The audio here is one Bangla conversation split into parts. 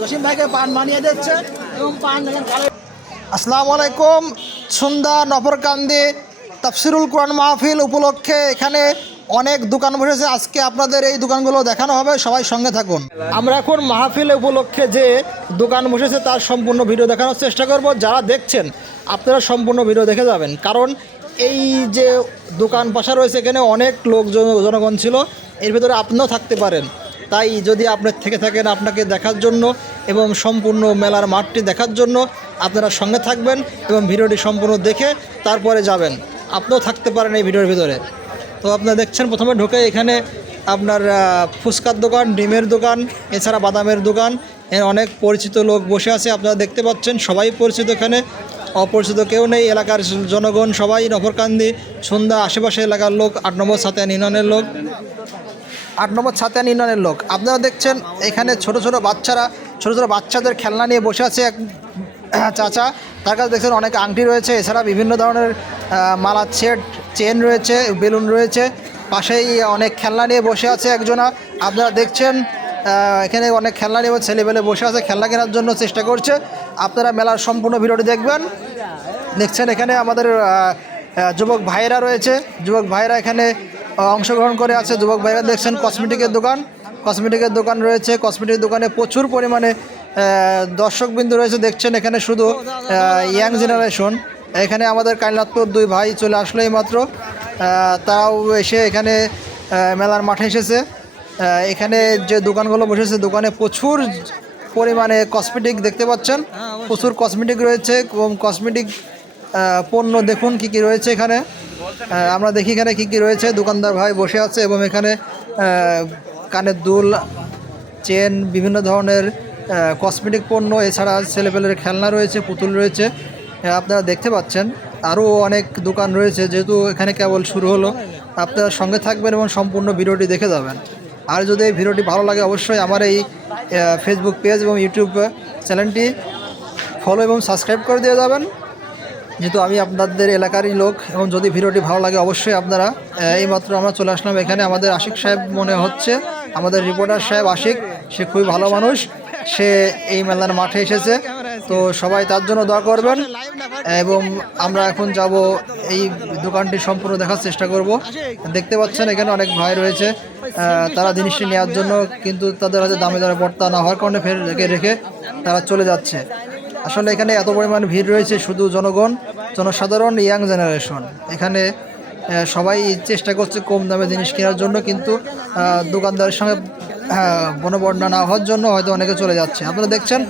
জসিম ভাইকে পান বানিয়ে দিচ্ছে এবং পান দেখেন। আসসালামু আলাইকুম। সন্ধ্যা নফরকান্দি তাফসিরুল কোরআন মাহফিল উপলক্ষে এখানে অনেক দোকান বসেছে। আজকে আপনাদের এই দোকানগুলো দেখানো হবে, সবাই সঙ্গে থাকুন। আমরা এখন মাহফিল উপলক্ষে যে দোকান বসেছে তার সম্পূর্ণ ভিডিও দেখানোর চেষ্টা করব। যারা দেখছেন আপনারা সম্পূর্ণ ভিডিও দেখে যাবেন, কারণ এই যে দোকান পাশা রয়েছে এখানে অনেক লোক জনগণ ছিল, এর ভিতরে আপনিও থাকতে পারেন। তাই যদি আপনার থেকে থাকেন আপনাকে দেখার জন্য এবং সম্পূর্ণ মেলার মাঠটি দেখার জন্য আপনারা সঙ্গে থাকবেন এবং ভিডিওটি সম্পূর্ণ দেখে তারপরে যাবেন। আপনিও থাকতে পারেন এই ভিডিওর ভিতরে। তো আপনারা দেখছেন প্রথমে ঢুকে এখানে আপনার ফুচকার দোকান, ডিমের দোকান, এছাড়া বাদামের দোকান, অনেক পরিচিত লোক বসে আছে আপনারা দেখতে পাচ্ছেন। সবাই পরিচিত, এখানে অপরিচিত কেউ নেই। এলাকার জনগণ সবাই নফরকান্দি সন্ধ্যা আশেপাশে এলাকার লোক, 8 নম্বর ছাতিয়ান ইউনিয়নের লোক, 8 নম্বর ছাতিয়ান ইউনিয়নের লোক। আপনারা দেখছেন এখানে ছোট ছোট বাচ্চাদের খেলনা নিয়ে বসে আছে এক চাচা। তার কাছে দেখছেন অনেক আংটি রয়েছে, এছাড়া বিভিন্ন ধরনের মালা সেট, চেন রয়েছে, বেলুন রয়েছে। পাশেই অনেক খেলনা নিয়ে বসে আছে একজনা। আপনারা দেখছেন এখানে অনেক খেলনা নিয়ে ছেলেবেলে বসে আছে, খেলনা কেনার জন্য চেষ্টা করছে। আপনারা মেলার সম্পূর্ণ ভিডিওটি দেখবেন। দেখছেন এখানে আমাদের যুবক ভাইয়েরা রয়েছে, যুবক ভাইয়েরা এখানে অংশগ্রহণ করে আছে। যুবক ভাইয়েরা দেখছেন কসমেটিকের দোকান রয়েছে। কসমেটিক দোকানে প্রচুর পরিমাণে দর্শকবৃন্দ রয়েছে। দেখছেন এখানে শুধু ইয়াং জেনারেশন। এখানে আমাদের কাইনাথপুর 2 ভাই চলে আসলো এইমাত্র, তারাও এসে এখানে মেলার মাঠে এসেছে। এখানে যে দোকানগুলো বসেছে দোকানে প্রচুর পরিমাণে কসমেটিক দেখতে পাচ্ছেন, প্রচুর কসমেটিক রয়েছে। কসমেটিক পণ্য দেখুন কি কি রয়েছে এখানে। আমরা দেখি এখানে কি কি রয়েছে। দোকানদার ভাই বসে আছে এবং এখানে কানের দুল, চেন, বিভিন্ন ধরনের কসমেটিক পণ্য, এছাড়া ছেলেপেলের খেলনা রয়েছে, পুতুল রয়েছে। আপনারা দেখতে পাচ্ছেন আরও অনেক দোকান রয়েছে। যেহেতু এখানে কেবল শুরু হলো, আপনারা সঙ্গে থাকবেন এবং সম্পূর্ণ ভিডিওটি দেখে যাবেন। আর যদি এই ভিডিওটি ভালো লাগে অবশ্যই আমার এই ফেসবুক পেজ এবং ইউটিউব চ্যানেলটি ফলো এবং সাবস্ক্রাইব করে দিয়ে যাবেন, যেহেতু আমি আপনাদের এলাকারই লোক। এবং যদি ভিডিওটি ভালো লাগে অবশ্যই আপনারা, এইমাত্র আমরা চলে আসলাম এখানে। আমাদের আশিক সাহেব মনে হচ্ছে, আমাদের রিপোর্টার সাহেব আশিক, সে খুবই ভালো মানুষ, সে এই মেলার মাঠে এসেছে। তো সবাই তার জন্য দোয়া করবেন। এবং আমরা এখন যাব এই দোকানটি সম্পূর্ণ দেখার চেষ্টা করব। দেখতে পাচ্ছেন এখানে অনেক ভাই রয়েছে, তারা জিনিসটি নেওয়ার জন্য, কিন্তু তাদের হাতে দামে দরে পড়তা না হওয়ার কারণে ফের রেখে তারা চলে যাচ্ছে। আসলে এখানে এত পরিমাণ ভিড় রয়েছে, শুধু জনসাধারণ, ইয়াং জেনারেশন। এখানে সবাই চেষ্টা করছে কম দামে জিনিস কেনার জন্য, কিন্তু দোকানদারের সঙ্গে বনবর্ণনা না হওয়ার জন্য হয়তো অনেকে চলে যাচ্ছে। আপনারা দেখছেন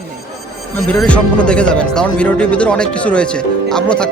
ভিডিওটি সম্পূর্ণ দেখে যাবেন, কারণ ভিডিওটির ভিতরে অনেক কিছু রয়েছে। আপনারা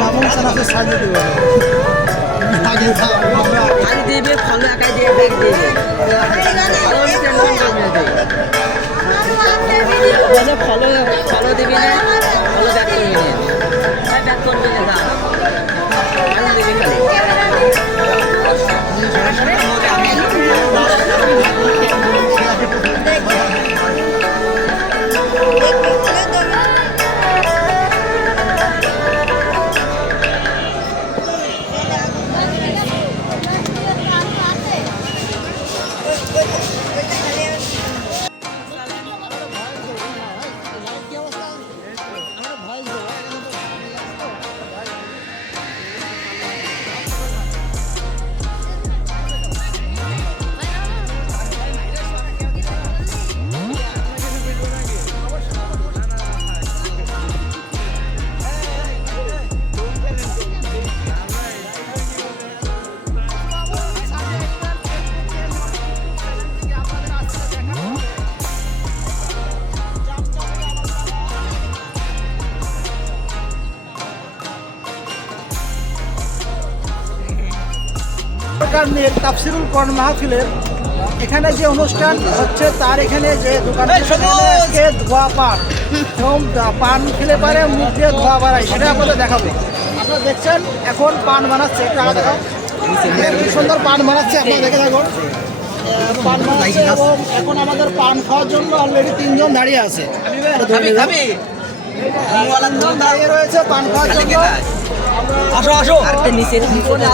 মামুন সানাকে সাজিয়ে দেবে আগে খালি দেবে ফলো একাই দিয়ে ব্যাগ দেবে ফলো ফলো দিবি না ফলো ব্যাক করবি না ব্যাক করবি না দিবি খালি তাফসিরুল কোরআন মাহফিলের এখানে যে অনুষ্ঠান হচ্ছে তার এখানে যে দোকান ধোয়া পান এবং পান খেলে পারে মুখ দিয়ে ধোয়া বাড়ায় সেটা আপনাদের দেখাবো। আপনারা দেখছেন এখন পান বানাচ্ছে, একটা দেখাও কি সুন্দর পান বানাচ্ছে, আপনারা দেখে থাকুন পান বানাচ্ছে। এবং এখন আমাদের পান খাওয়ার জন্য অলরেডি 3 জন দাঁড়িয়ে আছে। দাঁড়িয়ে রয়েছে পান খাওয়ার জন্য। আসো আসো নিচে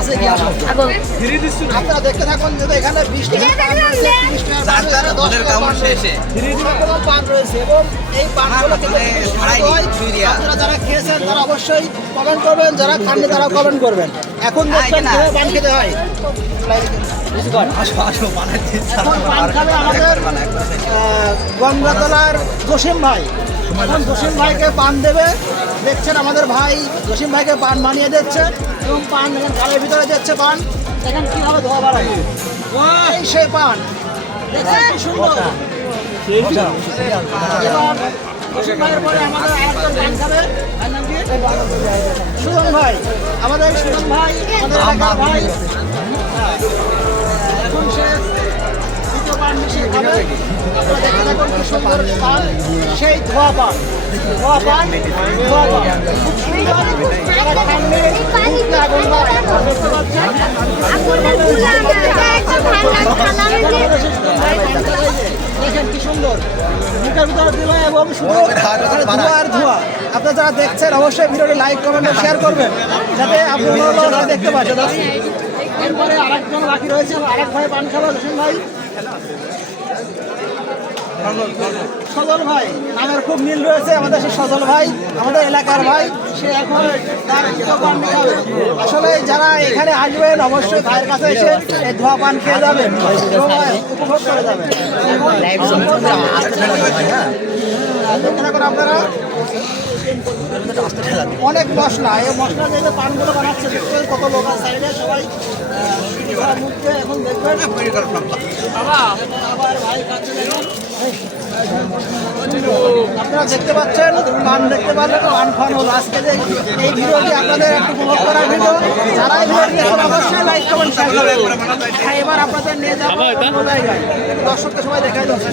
আছে কি আসো আপনারা দেখতে থাকুন যে এখানে 20 টাকার পান রয়েছে, 30 টাকার পান রয়েছে, 10 টাকার পান রয়েছে, বিভিন্ন রকম পান রয়েছে এবং এই পানগুলো খেতে খুব স্বাদ হয়। আপনারা যারা খেয়েছেন তারা অবশ্যই কমেন্ট করবেন, যারা খাননি তারাও কমেন্ট করবেন। এখন দেখবেন কিভাবে পান খেতে হয়। এখন পান খাবে আমাদের গঙ্গাতলার জসিম ভাই। এখন জসিম ভাইকে পান দেবে, দেখছেন আমাদের ভাই জসিম ভাইকে পান বানিয়ে দিচ্ছে এবং পান দেখেন কালের ভিতরে দিচ্ছে পান। দেখেন কীভাবে ধোয়া বাড়ায়, এই সেই পান দেখছেন কি সুন্দর। এবার জসিম ভাইয়ের পরে আমাদের আরেকজন পান খাবে, ভাইয়ের নাম কি? সুজন ভাই। আমাদের সুজন ভাই আমাদের এলাকার ভাই। এখন সে দ্বিতীয় পান মিশিয়ে খাবে। আপনারা দেখতে থাকুন কি সুন্দর পান, সেই ধোয়া পান, ধোয়া পান, ধোয়া পান। খুব সুন্দর। যারা খাননি, মুখে আগুন ধরায়। বুঝতে পারছেন? দেখেন কি সুন্দর মুখের ভিতরে দিল এবং শুধু ধোয়া আর ধোয়া। আপনারা যারা দেখছেন অবশ্যই ভিডিওটি লাইক কমেন্ট শেয়ার করবেন যাতে আপনি অন্যরা দেখতে পাচ্ছেন। এরপরে আরেকজন বাকি রয়েছে, আরেক ভাই পান খাবে, জসিম ভাই। সজল ভাই নামের খুব মিল রয়েছে, আমাদের সেই সজল ভাই আমাদের এলাকার ভাই। সে এখন তার দ্বিতীয় পান খাবে। আসলে যারা এখানে আসবেন অবশ্যই ভাইয়ের কাছে এসে এই ধোয়া পান খেয়ে যাবেন এবং উপভোগ করে যাবেন। এখন আপনারা অনেক মশলা, এই মশলা দিয়ে পানগুলো বানাচ্ছে, দেখবেন কত লোক আছে সাইডে, সবাই মুখে এখন দেখবেন। আবার ভাই কাছে দেখুন, আপনারা দেখতে পাচ্ছেন পান দেখতে পারলেন, পান খান হলো আজকে যে এই ভিডিওটি আপনাদের একটু উপভোগ করার ভিডিও। যারা এই ভিডিওটি দেখুন অবশ্যই লাইক কমেন্ট শেয়ার করবেন। এবার আপনাদের নিয়ে যাবো অন্য জায়গায়, দর্শককে সবাই দেখাই দর্শক।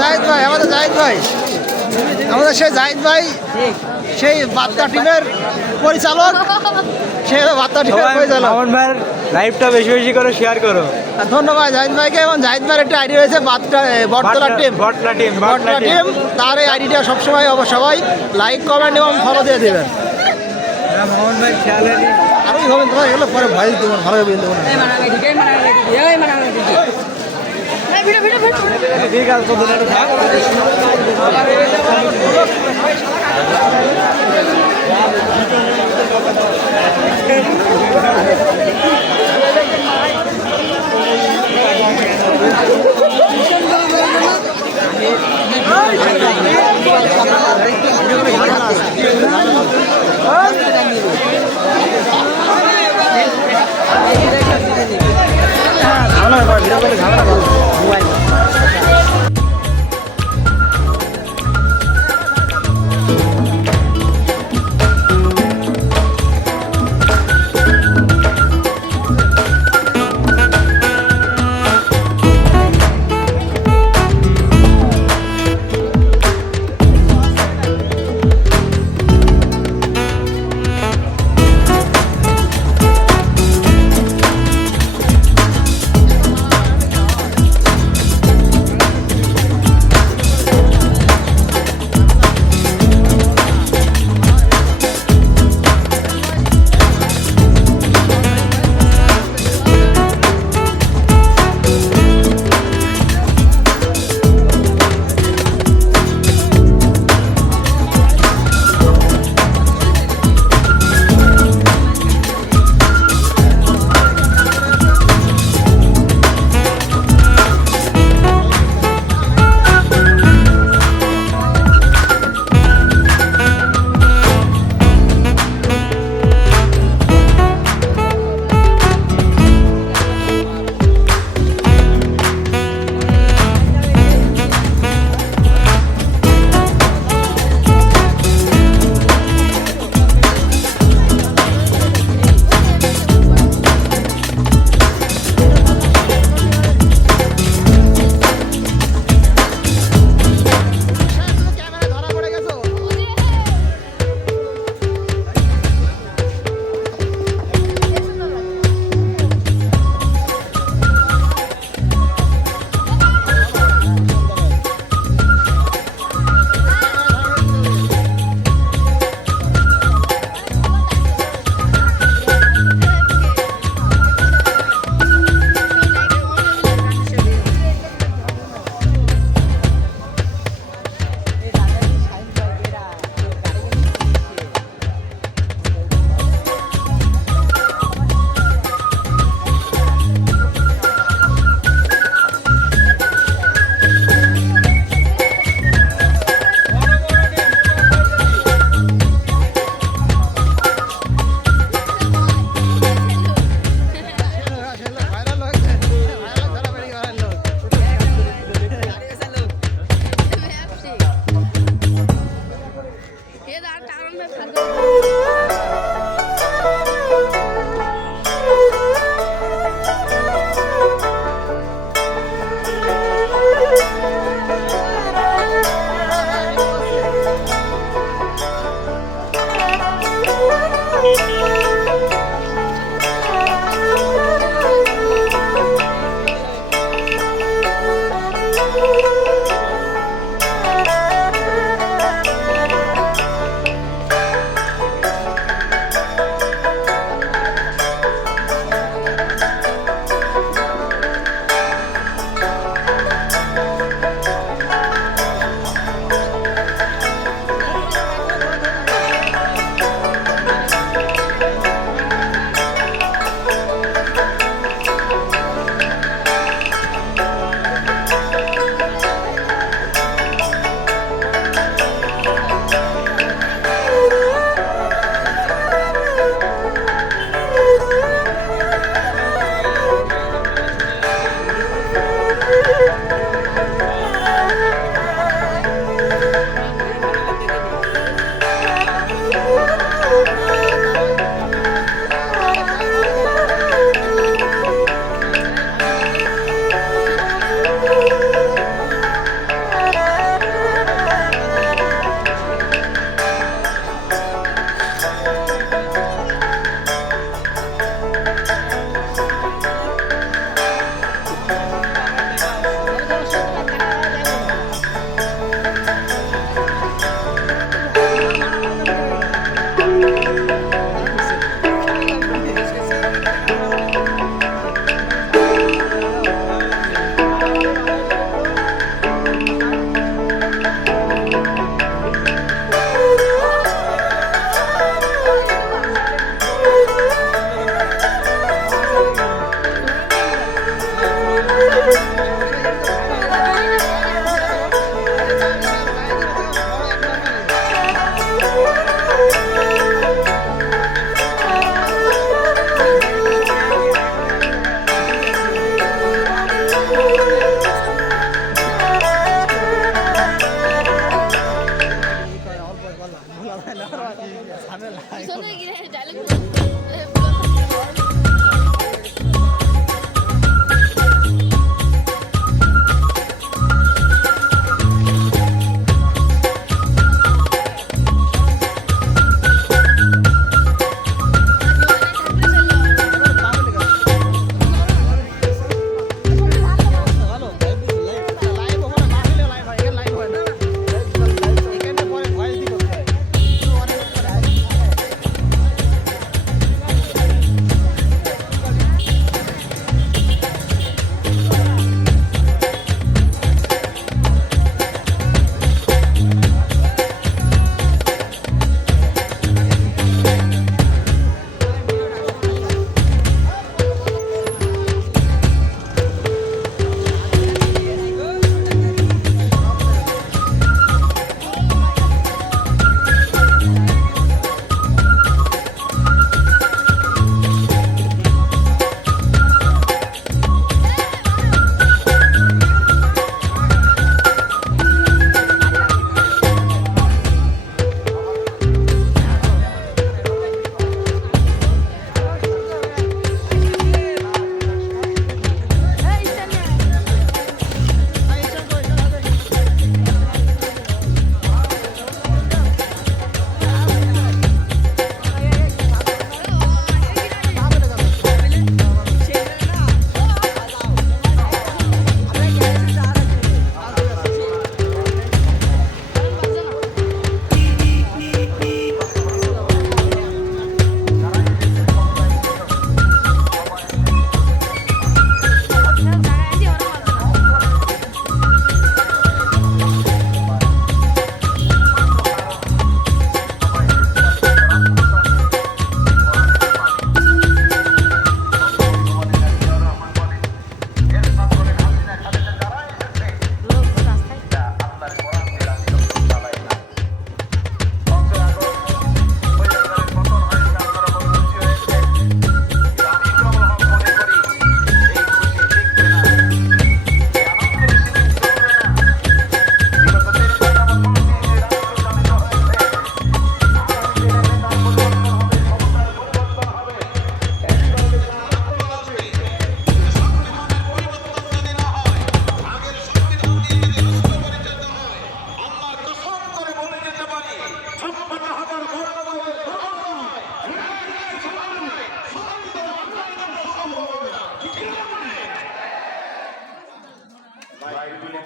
জাহিদ ভাই, আমাদের জাহিদ ভাই, আমাদের সেই জাহিদ ভাই সেই বার্তা টিমের পরিচালক, সেই বার্তা টিমের পরিচালক। মামুন ভাইয়ের লাইভটা বেশি বেশি করে শেয়ার করো। ধন্যবাদ জাহিদ ভাইকে। এবং জাহিদ ভাইয়ের একটা আইডি রয়েছে বটতলা টিম, বটতলা টিম। তার এই আইডিটা সবসময় সবাই লাইক কমেন্ট এবং ফলো দিয়ে দেবেন। মামুন ভাই খেয়াল আরোই হবেন তোমার, এগুলো পরে ভাই তোমার ভালো হবে দেবো না। ঠিক আছে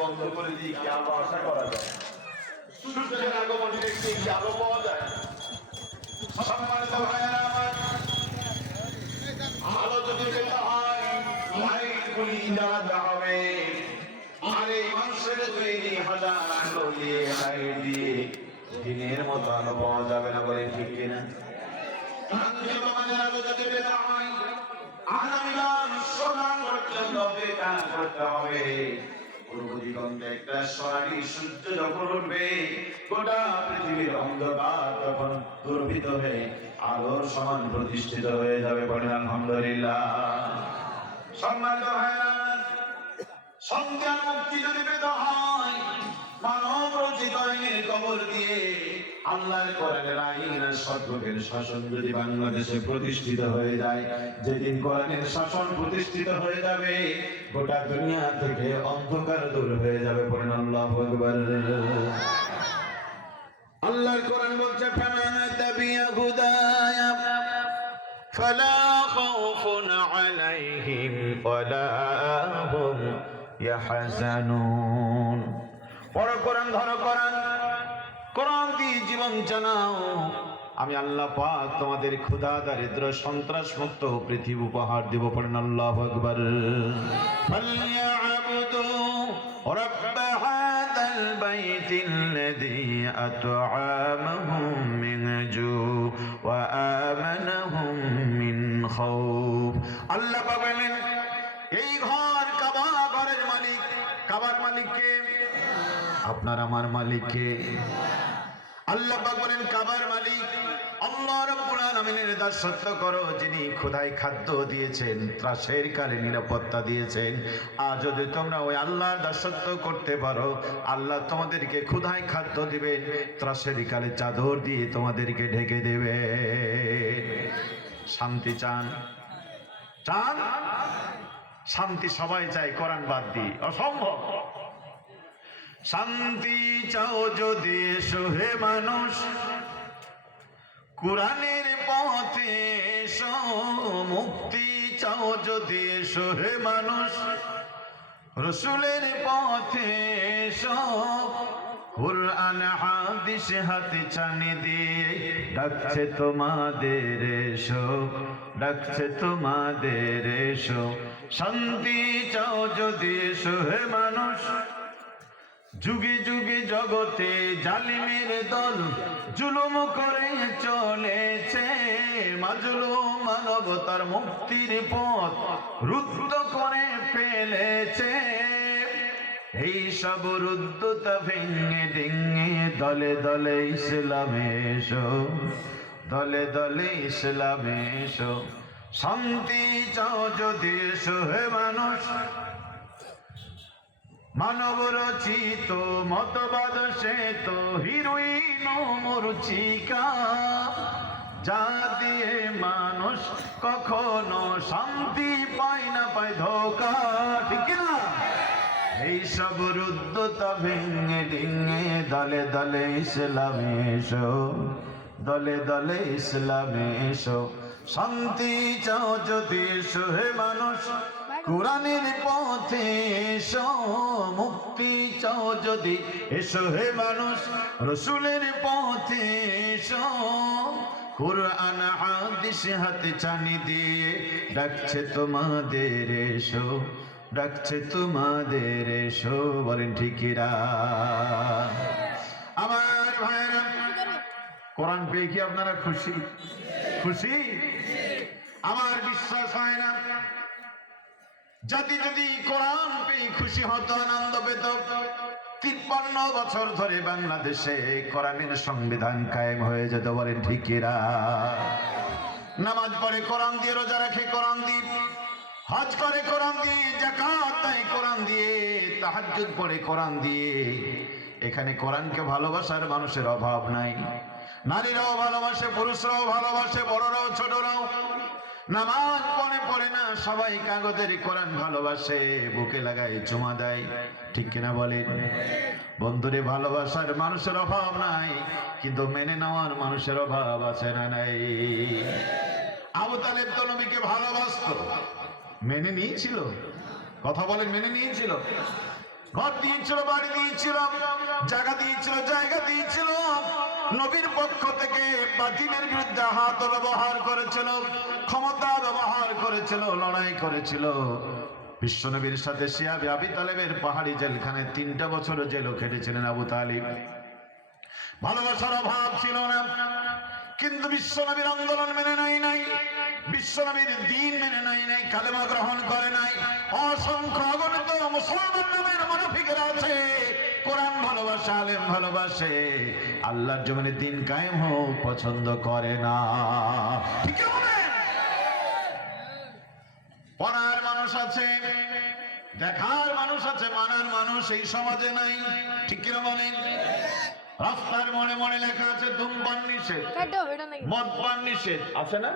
বন্ধ করে দিয়ে কি আলো আশা করা যায়? সূর্যের আগমন দেখতে কি আলো পাওয়া যায়? সম্মানিত ভাইয়েরা আমার, আলো যদি পেতে হয় লাইটগুলি জ্বালাতে হবে। আর এই মানুষের তৈরি হাজার আলো দিয়ে লাইট দিয়ে দিনের মতো আলো পাওয়া যাবে না, বলে ঠিক কিনা? আলো যদি পেতে হয় আগামীকাল সকাল পর্যন্ত অপেক্ষা করতে হবে। পূর্বদিগন্তে একটা সোনালী সূর্য যখন উঠবে, গোটা পৃথিবীর অন্ধকার তখন দুর্বৃত হয়ে আলোর সমান প্রতিষ্ঠিত হয়ে যাবে। বলেন আলহামদুলিল্লাহ। সম্মানিত ভাইরা, সন্ধ্যার মুক্তি যদি পেতে হয় মানব রচিত আইনের কবর দিয়ে আল্লাহর কোরআনের আইন আর সৎপথের শাসন যদি বাংলাদেশে প্রতিষ্ঠিত হয়ে যায়, যেদিন কোরআনের শাসন প্রতিষ্ঠিত হয়ে যাবে গোটা দুনিয়া থেকে অন্ধকার দূর হয়ে যাবে। পড়েন আল্লাহু আকবার। আল্লাহর কোরআন বলছে ফামান তাবিয়া হুদায়া ফালা খাউফুন আলাইহিম ওয়ালা হুম ইয়াহজানুন। পড়ো কোরআন, ধরো কোরআন, কোরআন দিয়ে জীবন জানাও। আমি আল্লাহ পাক তোমাদের ক্ষুধা দারিদ্র সন্ত্রাস মুক্ত পৃথিবী উপহার দেব। পড়েন আল্লাহু আকবার। ফালইয়াবুদু রাব্ব হাযাল বাইতিল্লাযী আত'আমাহুম মিন জু' ওয়া আমানাহুম মিন খাউফ। আল্লাহ পাক বলেন, এই ঘর কাবা ঘরের মালিক, কাবার মালিক কে? আপনার আমার মালিক কে? আল্লাহ পাক বলেন কাবার মালিক আল্লাহ রাব্বুল আলামিনের দাসত্ব করো, যিনি ক্ষুধায় খাদ্য দিয়েছেন, ত্রাসের কালে নিরাপত্তা দিয়েছেন। আর যদি তোমরা ওই আল্লাহর দাসত্ব করতে পারো, আল্লাহ তোমাদেরকে ক্ষুধায় খাদ্য দিবেন, ত্রাসের কালে চাদর দিয়ে তোমাদেরকে ঢেকে দেবে। শান্তি চান? চান? শান্তি সবাই চায়, কোরআন বাদ দিয়ে অসম্ভব। শান্তি চাও যদি এসো হে মানুষ, কোরআনের পথে এসো। মুক্তি চাও যদি এসো হে মানুষ, রসুলের পথে এসো। কুরআন হাদিস হাতে ছানি দিয়ে ডাকছে তোমাদের এসো, ডাকছে তোমাদের এসো। শান্তি চাও যদি এসো হে মানুষ, যুগে যুগে জগতে জালিমের দল জুলুম করে চলেছে। মাজলুম মানবতার মুক্তির পথ রুদ্ধ করে ফেলেছে। এই সব রুদ্ধতা ভেঙে ডিঙে দলে দলে ইসলামে এসো, দলে দলে ইসলামে এসো। শান্তি চাও যদি এসো হে মানুষ, মানব রচিত মতবাদ সে তো হিরোইন মরুচিকা, যা দিয়ে মানুষ কখনো শান্তি পায় না, পায় ধোকা। ঠিক না? এই সব রুদ্ধতা ভেঙে ডিঙে দলে দলে ইসলামে এসো, দলে দলে ইসলামে এসো। শান্তি চাও যদি এসো হে মানুষ, কোরআনের পথে এসো। মুক্তি চাও যদি এসো হে মানুষ, রসুলের পথে এসো। কুরআন হাদিস হাতে ছানি দিয়ে ডাকছে তোমাদের এসো, ডাকছে তোমাদের এসো। বলেন ঠিকিরা? আমার ভাইরা, কোরআন পেয়ে কি আপনারা খুশি? খুশি? আমার বিশ্বাস হয় না জাতি যদি কোরআন পেয়ে খুশি হতো, আনন্দ পেত, 53 বছর ধরে বাংলাদেশে কোরআনের সংবিধান কায়েম হয়ে যেত। বলেন ঠিকিরা? নামাজ পড়ে কোরআন দিয়ে, রোজা রাখে কোরআন দিয়ে, হজ করে কোরআন দিয়ে, যাকাত দেয় কোরআন দিয়ে, তাহাজ্জুদ পড়ে কোরআন দিয়ে। এখানে কোরআনকে ভালোবাসার মানুষের অভাব নাই। নারীরাও ভালোবাসে, পুরুষরাও ভালোবাসে, বড়রাও ছোটরাও। নামাজ পড়ে না, সবাই কাগজের কোরআন ভালোবাসে, বুকে লাগায় চুমা দেয়। ঠিক কিনা বলেন? বন্ধুরে, ভালোবাসার মানুষের অভাব নাই, কিন্তু মেনে নেওয়ার মানুষের অভাব আছে না নাই? আবু তালেব তো নবীকে ভালোবাসত, মেনে নিয়েছিল। কথা বলেন, মেনে নিয়েছিল? ঘর দিয়েছিল, বাড়ি দিয়েছিল, জায়গা দিয়েছিল, জায়গা দিয়েছিল। নবীর পক্ষ থেকে বাতিলের বিরুদ্ধে হাত ব্যবহার করেছিল, ক্ষমতা ব্যবহার করেছিল, লড়াই করেছিল। বিশ্বনবীর সাথে শিয়া আবি তালেবের পাহাড়ি জেলখানে 3টা বছর জেলও খেটেছিলেন আবু তালিব। ভালোবাসার অভাব ছিল না, কিন্তু বিশ্বনবীর আন্দোলন মেনে নাই, বিশ্বনবীর দ্বীন মেনে নাই, কালেমা গ্রহণ করে নাই। অসংখ্য অগণিত মুসলমান নামের মুনাফিকরা আছে, কোরআন ভালোবাসে, আলেম ভালোবাসে, আল্লাহর জমিনে দ্বীন কায়েম হোক পছন্দ করে না। ঠিক আছে? পড়ার মানুষ আছে, দেখার মানুষ আছে, মানার মানুষ এই সমাজে নাই। ঠিক কিনা বলেন? রাস্তার মনে মনে লেখা আছে ধূমপান নিষেধ, মদপান নিষেধ, আছে না?